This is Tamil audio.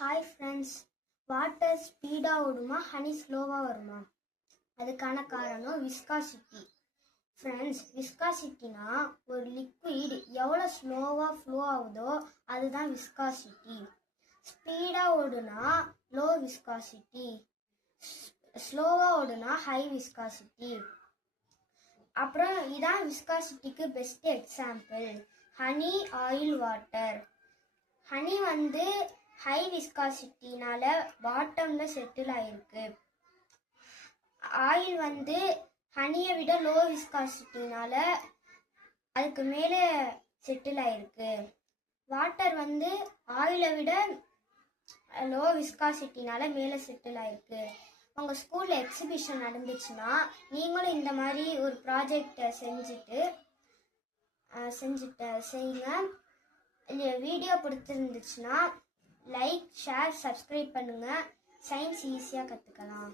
ஹாய் ஃப்ரெண்ட்ஸ், வாட்டர் ஸ்பீடாக ஓடுமா ஹனி ஸ்லோவாக வருமா? அதுக்கான காரணம் விஸ்காசிட்டி. ஃப்ரெண்ட்ஸ், விஸ்காசிட்டினா ஒரு லிக்விட் எவ்வளோ ஸ்லோவாக ஃப்ளோ ஆகுதோ அதுதான் விஸ்காசிட்டி. ஸ்பீடாக ஓடுனா லோ விஸ்காசிட்டி, ஸ்லோவாக ஓடுனா ஹை விஸ்காசிட்டி. அப்புறம் இதான் விஸ்காசிட்டிக்கு best example honey, oil, water. Honey high விஸ்காசிட்டினால பாட்டம்ல செட்டில் ஆயிருக்கு. ஆயில் ஹனியை விட லோ விஸ்காசிட்டினால அதுக்கு மேலே செட்டில் ஆயிருக்கு. வாட்டர் ஆயிலை விட லோ விஸ்காசிட்டினால மேலே செட்டில் ஆயிருக்கு. உங்கள் ஸ்கூலில் எக்ஸிபிஷன் நடந்துச்சுன்னா நீங்களும் இந்த மாதிரி ஒரு ப்ராஜெக்டை செய்யுங்க. இந்த வீடியோ பிடிச்சிருந்துச்சுன்னா லைக், ஷேர், சப்ஸ்கிரைப் பண்ணுங்கள். சயின்ஸ் ஈஸியாக கற்றுக்கலாம்.